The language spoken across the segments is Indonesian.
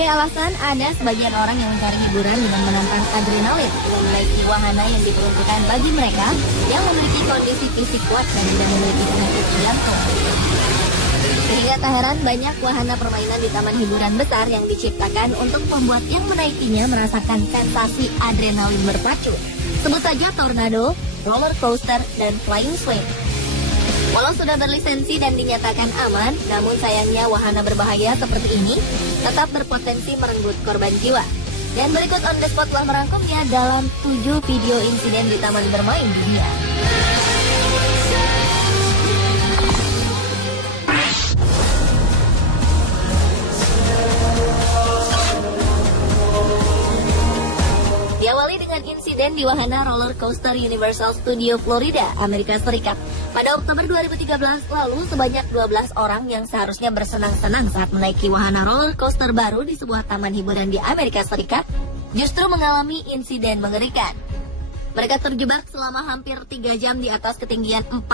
Sebagai alasan, ada sebagian orang yang mencari hiburan dengan menantang adrenalin dengan menaiki wahana yang diperuntukkan bagi mereka yang memiliki kondisi fisik kuat dan tidak memiliki penyakit jantung. Sehingga tak heran banyak wahana permainan di taman hiburan besar yang diciptakan untuk membuat yang menaikinya merasakan sensasi adrenalin berpacu. Sebut saja tornado, roller coaster, dan flying swing. Walau sudah berlisensi dan dinyatakan aman, namun sayangnya wahana berbahaya seperti ini tetap berpotensi merenggut korban jiwa. Dan berikut on the spot telah merangkumnya dalam 7 video insiden di taman bermain dunia. Diawali dengan insiden di wahana roller coaster Universal Studio Florida, Amerika Serikat. Pada Oktober 2013 lalu, sebanyak 12 orang yang seharusnya bersenang-senang saat menaiki wahana roller coaster baru di sebuah taman hiburan di Amerika Serikat, justru mengalami insiden mengerikan. Mereka terjebak selama hampir 3 jam di atas ketinggian 45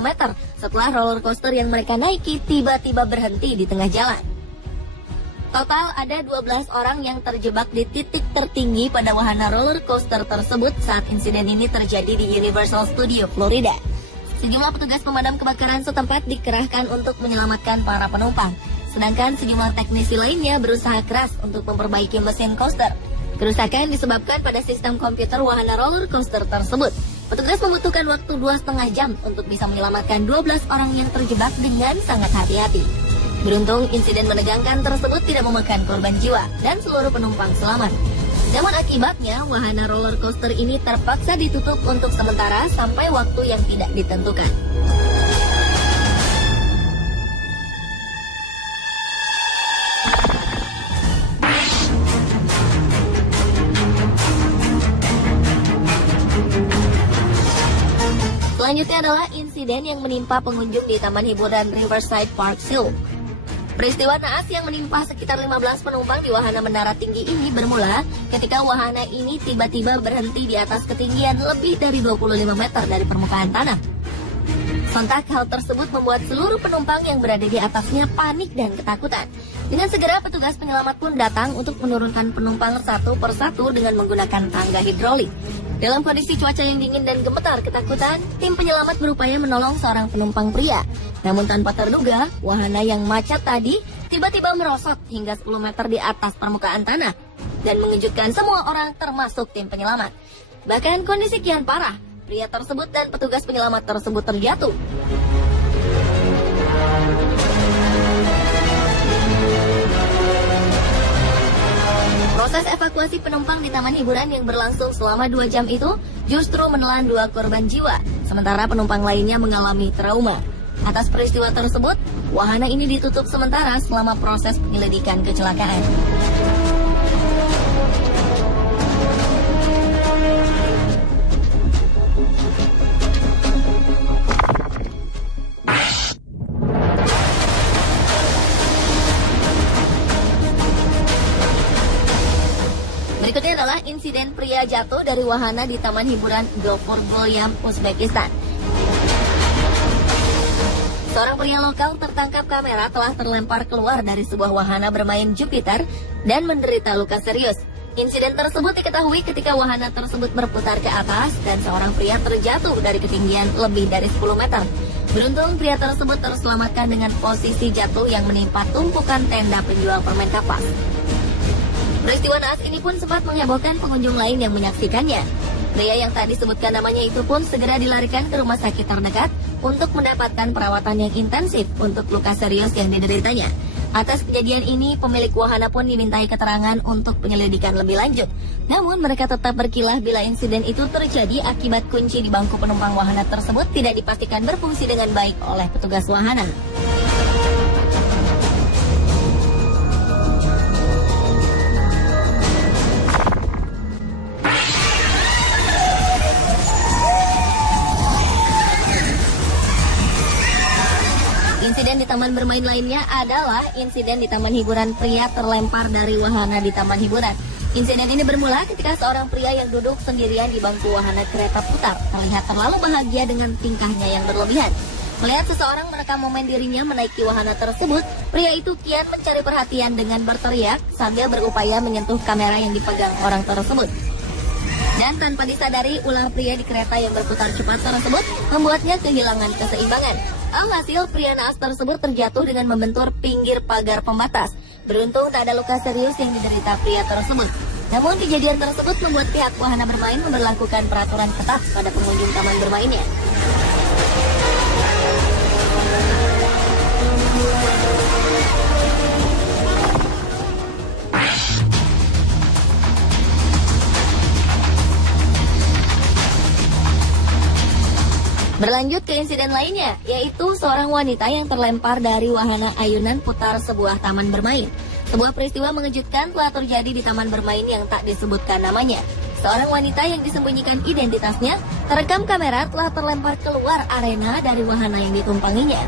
meter setelah roller coaster yang mereka naiki tiba-tiba berhenti di tengah jalan. Total ada 12 orang yang terjebak di titik tertinggi pada wahana roller coaster tersebut saat insiden ini terjadi di Universal Studio Florida. Sejumlah petugas pemadam kebakaran setempat dikerahkan untuk menyelamatkan para penumpang. Sedangkan sejumlah teknisi lainnya berusaha keras untuk memperbaiki mesin coaster. Kerusakan disebabkan pada sistem komputer wahana roller coaster tersebut. Petugas membutuhkan waktu 2,5 jam untuk bisa menyelamatkan 12 orang yang terjebak dengan sangat hati-hati. Beruntung, insiden menegangkan tersebut tidak memakan korban jiwa dan seluruh penumpang selamat. Namun akibatnya, wahana roller coaster ini terpaksa ditutup untuk sementara sampai waktu yang tidak ditentukan. Selanjutnya adalah insiden yang menimpa pengunjung di Taman Hiburan Riverside Park Zoo. Peristiwa naas yang menimpa sekitar 15 penumpang di wahana menara tinggi ini bermula ketika wahana ini tiba-tiba berhenti di atas ketinggian lebih dari 25 meter dari permukaan tanah. Sontak hal tersebut membuat seluruh penumpang yang berada di atasnya panik dan ketakutan. Dengan segera petugas penyelamat pun datang untuk menurunkan penumpang satu persatu dengan menggunakan tangga hidrolik. Dalam kondisi cuaca yang dingin dan gemetar ketakutan, tim penyelamat berupaya menolong seorang penumpang pria. Namun tanpa terduga, wahana yang macet tadi tiba-tiba merosot hingga 10 meter di atas permukaan tanah dan mengejutkan semua orang termasuk tim penyelamat. Bahkan kondisi kian parah, pria tersebut dan petugas penyelamat tersebut terjatuh. Proses evakuasi penumpang di taman hiburan yang berlangsung selama 2 jam itu justru menelan 2 korban jiwa, sementara penumpang lainnya mengalami trauma. Atas peristiwa tersebut, wahana ini ditutup sementara selama proses penyelidikan kecelakaan. Berikutnya adalah insiden pria jatuh dari wahana di Taman Hiburan Gopur Golyam, Uzbekistan. Seorang pria lokal tertangkap kamera telah terlempar keluar dari sebuah wahana bermain Jupiter dan menderita luka serius. Insiden tersebut diketahui ketika wahana tersebut berputar ke atas dan seorang pria terjatuh dari ketinggian lebih dari 10 meter. Beruntung pria tersebut terselamatkan dengan posisi jatuh yang menimpa tumpukan tenda penjual permen kapas. Peristiwa naas ini pun sempat menghebohkan pengunjung lain yang menyaksikannya. Pria yang tak disebutkan namanya itu pun segera dilarikan ke rumah sakit terdekat untuk mendapatkan perawatan yang intensif untuk luka serius yang dideritanya. Atas kejadian ini, pemilik wahana pun dimintai keterangan untuk penyelidikan lebih lanjut. Namun mereka tetap berkilah bila insiden itu terjadi akibat kunci di bangku penumpang wahana tersebut tidak dipastikan berfungsi dengan baik oleh petugas wahana. Insiden di taman bermain lainnya adalah insiden di taman hiburan pria terlempar dari wahana di taman hiburan. Insiden ini bermula ketika seorang pria yang duduk sendirian di bangku wahana kereta putar terlihat terlalu bahagia dengan tingkahnya yang berlebihan. Melihat seseorang merekam momen dirinya menaiki wahana tersebut, pria itu kian mencari perhatian dengan berteriak sambil berupaya menyentuh kamera yang dipegang orang tersebut. Dan tanpa disadari, ulah pria di kereta yang berputar cepat tersebut membuatnya kehilangan keseimbangan. Alhasil, pria naas tersebut terjatuh dengan membentur pinggir pagar pembatas. Beruntung tak ada luka serius yang diderita pria tersebut. Namun kejadian tersebut membuat pihak wahana bermain memberlakukan peraturan ketat pada pengunjung taman bermainnya. Berlanjut ke insiden lainnya, yaitu seorang wanita yang terlempar dari wahana ayunan putar sebuah taman bermain. Sebuah peristiwa mengejutkan telah terjadi di taman bermain yang tak disebutkan namanya. Seorang wanita yang disembunyikan identitasnya terekam kamera telah terlempar keluar arena dari wahana yang ditumpanginya.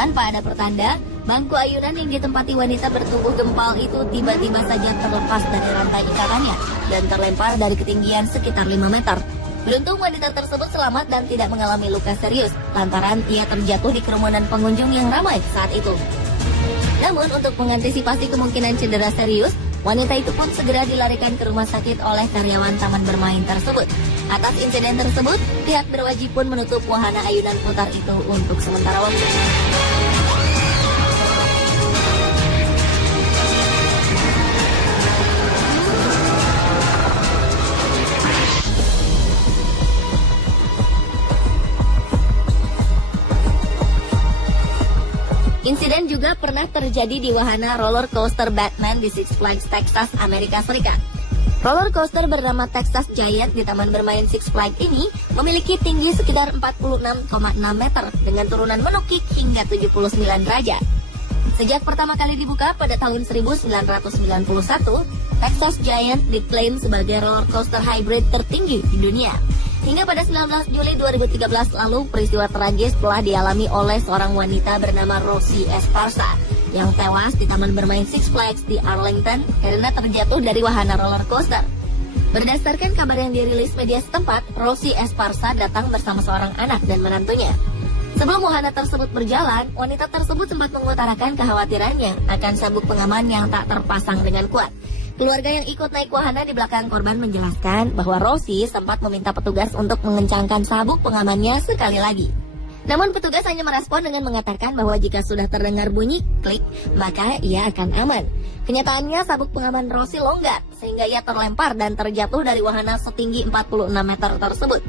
Tanpa ada pertanda, bangku ayunan yang ditempati wanita bertubuh gempal itu tiba-tiba saja terlepas dari rantai ikatannya dan terlempar dari ketinggian sekitar 5 meter. Beruntung wanita tersebut selamat dan tidak mengalami luka serius, lantaran ia terjatuh di kerumunan pengunjung yang ramai saat itu. Namun untuk mengantisipasi kemungkinan cedera serius, wanita itu pun segera dilarikan ke rumah sakit oleh karyawan taman bermain tersebut. Atas insiden tersebut, pihak berwajib pun menutup wahana ayunan putar itu untuk sementara waktu. Insiden juga pernah terjadi di wahana roller coaster Batman di Six Flags Texas, Amerika Serikat. Roller coaster bernama Texas Giant di taman bermain Six Flags ini memiliki tinggi sekitar 46,6 meter dengan turunan menukik hingga 79 derajat. Sejak pertama kali dibuka pada tahun 1991, Texas Giant diklaim sebagai roller coaster hybrid tertinggi di dunia. Hingga pada 19 Juli 2013 lalu, peristiwa tragis telah dialami oleh seorang wanita bernama Rosie Esparza yang tewas di taman bermain Six Flags di Arlington karena terjatuh dari wahana roller coaster. Berdasarkan kabar yang dirilis media setempat, Rosie Esparza datang bersama seorang anak dan menantunya. Sebelum wahana tersebut berjalan, wanita tersebut sempat mengutarakan kekhawatirannya akan sabuk pengaman yang tak terpasang dengan kuat. Keluarga yang ikut naik wahana di belakang korban menjelaskan bahwa Rosie sempat meminta petugas untuk mengencangkan sabuk pengamannya sekali lagi. Namun petugas hanya merespon dengan mengatakan bahwa jika sudah terdengar bunyi klik, maka ia akan aman. Kenyataannya sabuk pengaman Rosie longgar, sehingga ia terlempar dan terjatuh dari wahana setinggi 46 meter tersebut.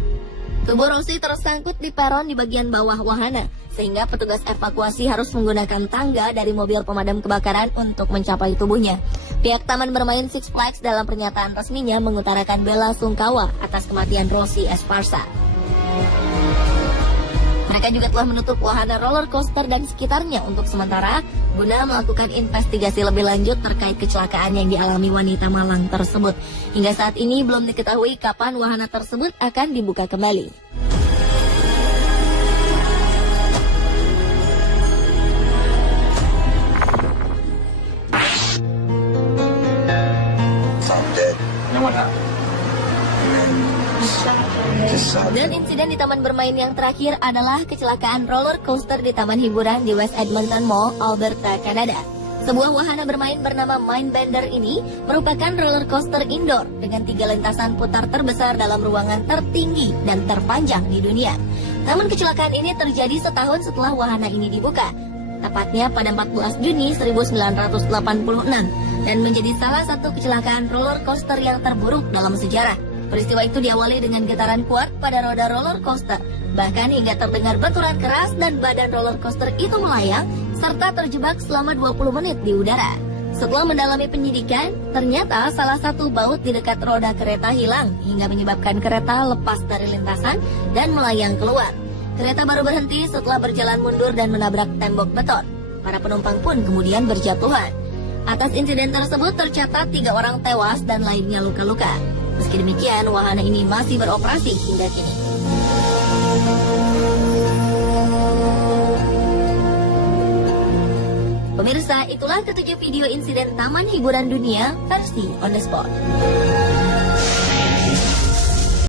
Tubuh Rosie tersangkut di peron di bagian bawah wahana, sehingga petugas evakuasi harus menggunakan tangga dari mobil pemadam kebakaran untuk mencapai tubuhnya. Pihak Taman Bermain Six Flags dalam pernyataan resminya mengutarakan bela sungkawa atas kematian Rosie Esparza. Mereka juga telah menutup wahana roller coaster dan sekitarnya untuk sementara guna melakukan investigasi lebih lanjut terkait kecelakaan yang dialami wanita malang tersebut. Hingga saat ini belum diketahui kapan wahana tersebut akan dibuka kembali. Dan insiden di taman bermain yang terakhir adalah kecelakaan roller coaster di taman hiburan di West Edmonton Mall, Alberta, Kanada. Sebuah wahana bermain bernama Mindbender ini merupakan roller coaster indoor dengan 3 lintasan putar terbesar dalam ruangan tertinggi dan terpanjang di dunia. Namun kecelakaan ini terjadi setahun setelah wahana ini dibuka, tepatnya pada 14 Juni 1986, dan menjadi salah satu kecelakaan roller coaster yang terburuk dalam sejarah. Peristiwa itu diawali dengan getaran kuat pada roda roller coaster, bahkan hingga terdengar benturan keras dan badan roller coaster itu melayang serta terjebak selama 20 menit di udara. Setelah mendalami penyidikan, ternyata salah satu baut di dekat roda kereta hilang hingga menyebabkan kereta lepas dari lintasan dan melayang keluar. Kereta baru berhenti setelah berjalan mundur dan menabrak tembok beton. Para penumpang pun kemudian berjatuhan. Atas insiden tersebut tercatat 3 orang tewas dan lainnya luka-luka. Meski demikian, wahana ini masih beroperasi hingga kini. Pemirsa, itulah ketujuh video insiden taman hiburan dunia versi On The Spot.